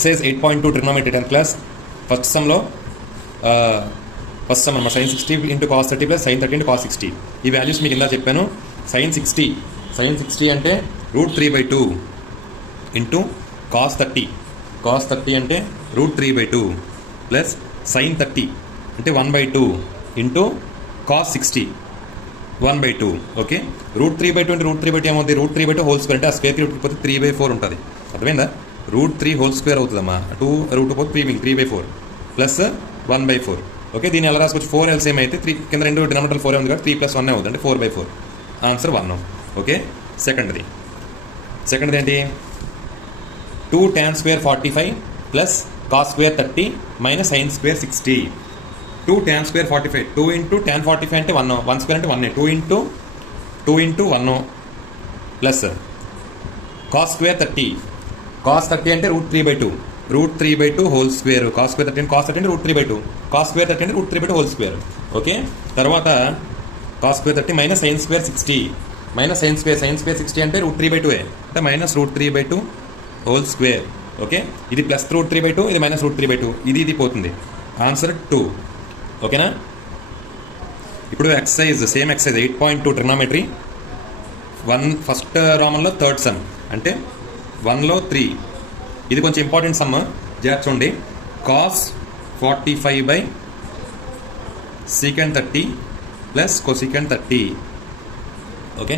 Excise 8.2 trigonometry 10th class first సమ్లో first sum అన్నమాట sin 60 into cos 30 plus sin 30 into cos 60. ఈ values మీకు ఇందా చెప్పాను. sin 60 అంటే √3/2 ఇంటూ cos 30 అంటే √3/2 ప్లస్ sin 30 అంటే 1/2 ఇంటూ cos 60 1/2. ఓకే, √3/2 అంటే √3/2 ఏమవుతుంది? √3/2 హోల్ స్క్వేర్ అంటే ఆ స్క్వేర్కి రూట్ పోతే 3/4 ఉంటుంది. అర్థమైందా? √3 హోల్ స్క్వేర్ అవుతుందమ్మా. 2 రూట్ పోతే 3/4 ప్లస్ 1/4. ఓకే, దీన్ని ఎలా రాసుకోవచ్చు? 4 LCM అయితే 3 కింద 2 డినామినేటర్ 4 ఉంది కాబట్టి 3 + 1 అవుతుంది అంటే 4/4. ఆన్సర్ 1. ఓకే, సెకండ్ది ఏంటి? 2 tan square 45 plus cos square 30 minus sin square 60. 2 tan square 45 2 into tan 45 అంటే 1 స్క్వేర్ అంటే 1 2 ఇంటూ 1 ప్లస్ cos square 30 అంటే √3/2 హోల్ స్క్వేర్. cos square 30 అంటే √3/2 cos square 30 అంటే √3/2 హోల్ స్క్వేర్. ఓకే, తర్వాత cos square 30 minus sin square 60 sin square 60 అంటే √3/2 అంటే minus √3/2 whole square. Okay, ఇది plus √3/2 ఇది మైనస్ √3/2 ఇది పోతుంది. ఆన్సర్ 2. ఓకేనా? ఇప్పుడు సేమ్ ఎక్సైజ్ 8.2 ట్రిగ్నోమెట్రీ 1 ఫస్ట్ రామన్లో థర్డ్ సమ్ అంటే 1లో 3. ఇది కొంచెం ఇంపార్టెంట్ సమ్, జాగ్రత్త చూడండి. cos 45/secant 30 plus cosecant 30. Okay.